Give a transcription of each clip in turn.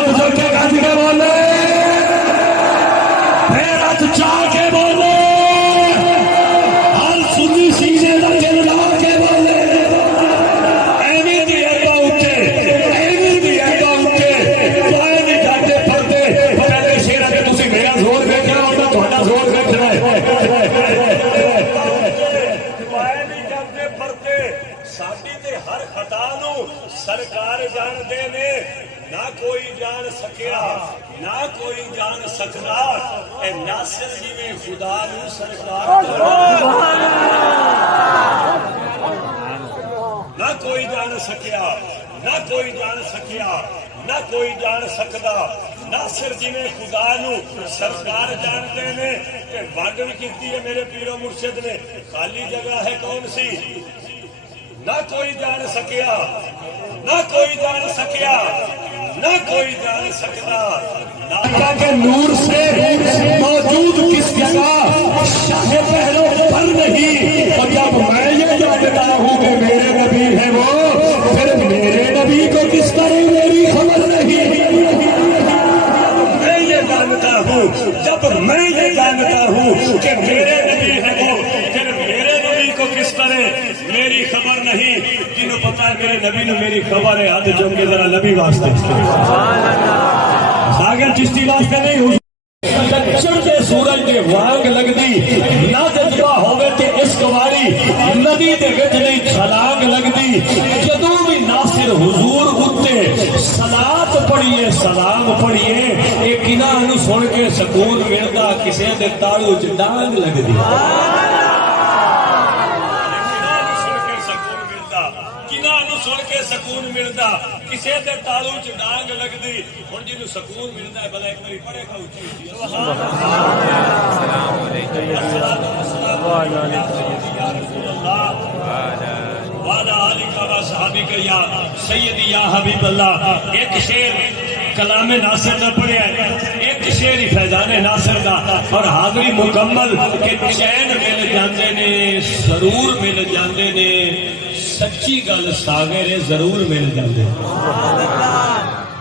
ہاتھ جوڑ کے گج کے بولے پھر ہاتھ چاہ کے بولے ہر سنی سینے کا دل لا کے بولے ایویں دی ایبا اٹھے ایویں دی ایبا اٹھے پائے نہیں جاتے پھرتے پہلے شیر ہے کہ تسی میرا زور دیکھنا اور میں تھوڑا زور دیکھنا ہے پائے نہیں جاتے پھرتے ساڈی تے ہر خطا نو سرکار جان دے نے نہ کوئی جان سکیا نہ کوئی جان سکتا اے ناصر جی میں خدا نو سرکار نہ کوئی جان سکیا نہ کوئی جان سکیا نہ کوئی جان سکتا ناصر جی نے خدا نو سرکار جان دے نے کہ ونڈ بھی کیتی ہے میرے پیرو مرشد نے خالی جگہ ہے کون سی نہ کوئی جان سکیا نہ کوئی جان سکیا نہ کوئی جان سکتا اللہ کے نور سے موجود کس جگہ شاہ پہلو پر نہیں اور جب میں یہ جانتا ہوں کہ میرے نبی ہے وہ پھر میرے نبی کو کس طرح میری خبر نہیں میں یہ جانتا ہوں جب میں یہ جانتا ہوں کہ میرے نبی ہے وہ پھر میرے نبی کو کس طرح میری خبر نہیں جنہوں پتا ہے میرے نبی نے میری خبر ہے ہاتھ جو کہ ذرا نبی واسطے ساگر چشتی واسطے نہیں ہو چڑھتے سورج دے وانگ لگ دی نہ جذبہ ہوگے تے اس کواری ندی دے وچ نہیں چھلانگ لگ دی جدوں بھی ناصر حضور اتے صلاۃ پڑھیے سلام پڑھیے اے کناں نوں سن کے سکون ملدا کسے دے تاڑو چ ڈانگ لگ دی سن کے سکون ملتا کسے دے تالو چ ڈانگ لگدی ہن جنوں سکون ملدا ہے بھلا ایک باری پڑھے گا اونچی اونچی سبحان اللہ وعلی آلک و صحابک یا سیدی یا حبیب اللہ ایک شعر کلام ناصر نہ پڑھیا ہے ایک شعر فیضان ناصر دا اور حاضری مکمل کہ چین مل جاندے نے ضرور مل جاندے نے سچی گل ساگرے ضرور مل جاندے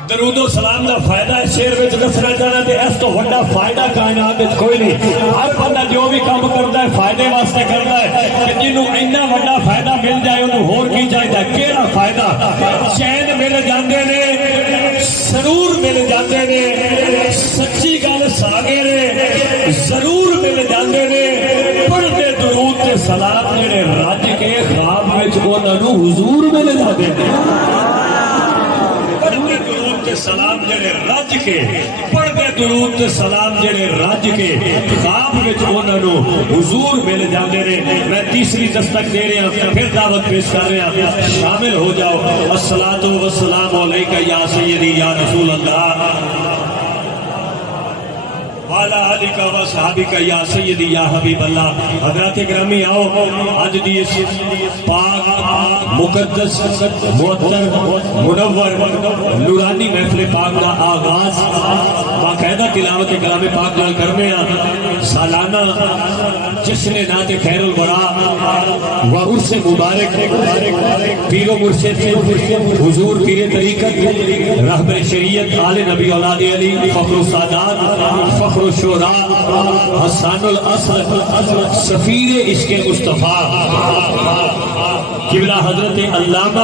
درود و سلام دا فائدہ ہے شعر وچ دسنا چاہنا تے اس تو بڑا فائدہ کائنات وچ کوئی نہیں ہر بندہ جو بھی کام کرتا ہے فائدے واسطے کرتا ہے کہ جنوں اتنا بڑا فائدہ مل جائے انہوں ہور کی چاہیے کیڑا فائدہ چین مل جاندے نے ضرور مل جاندے نے سچی گل ساگرے ضرور مل جاندے نے پڑھتے درود تے سلام جڑے رج کے خواب وچ انہاں نوں حضور مل جاندے نے سلام جڑے رج کے پڑھتے درود تے سلام جڑے رج کے خواب وچ انہاں نوں حضور مل جاندے نے میں تیسری دستک دے رہا پھر دعوت پیش کر رہا شامل ہو جاؤ الصلاۃ والسلام علیک یا سیدی یا رسول اللہ وعلی آلک و صحابک یا سیدی یا حبیب اللہ حضرات گرامی آؤ آج دی اس پاک مقدس معطر منور نورانی محفل پاک کا آغاز باقاعدہ تلاوت کلام پاک نال کرنے سالانہ جشن نعت خیر الورا و عرس مبارک پیر و مرشد حضور پیر طریقت رہبر شریعت آل نبی اولاد علی فخر السادات فخر الشہداء حسان الاصل سفیر عشق مصطفیٰ قبلہ حضرت علامہ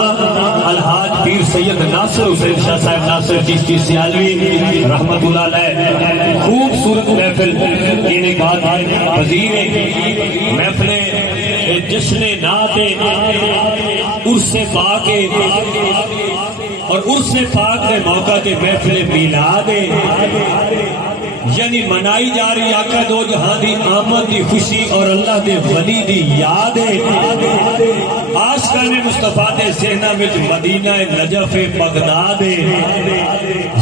الحاج پیر سید ناصر حسین شاہ صاحب ناصر چشتی سیالوی رحمت اللہ علیہ خوبصورت محفل انعقاد پذیر محفل جشن نعت عرس پاک اور عرس پاک کے موقع کے محفل میلاد یعنی منائی جا رہی آقا دو جہاں دی آمد دی خوشی اور اللہ دے ولی دی یاد عاشقان مصطفیٰ دے ذہناں وچ مدینہ نجف بغداد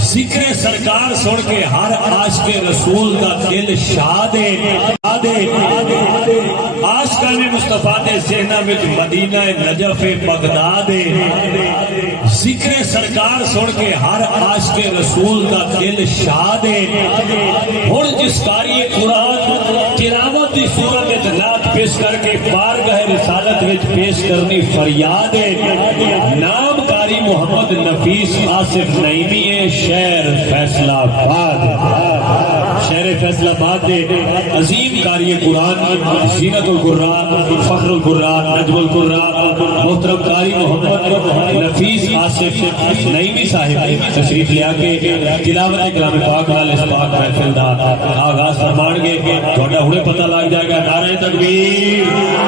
ذکر سرکار سن کے ہر عاشق رسول دا دل شاد عاشقان مصطفیٰ دے ذہناں وچ مدینہ نجف بغداد ذکر سرکار سن کے ہر عاشق رسول دا دل شاد ہن جس قاری قرآن تلاوت دی صورت وچ نعت پیش کر کے بارگاہ رسالت وچ پیش کرنی فریاد ہے نام کاری محمد نفیس آصف نعیمی شہر فیصل آباد شہر فیصل آباد دے عظیم قاری قرآن زینت القراء فخر القراء نجم القراء محترم قاری محمد نفیس آصف نعیمی صاحب تشریف لیا کے تلاوت کلام پاک نال اس پاک محفل دا آغاز فرمان گے تھوڑا ہونے پتہ لگ جائے گا نعرہ تکبیر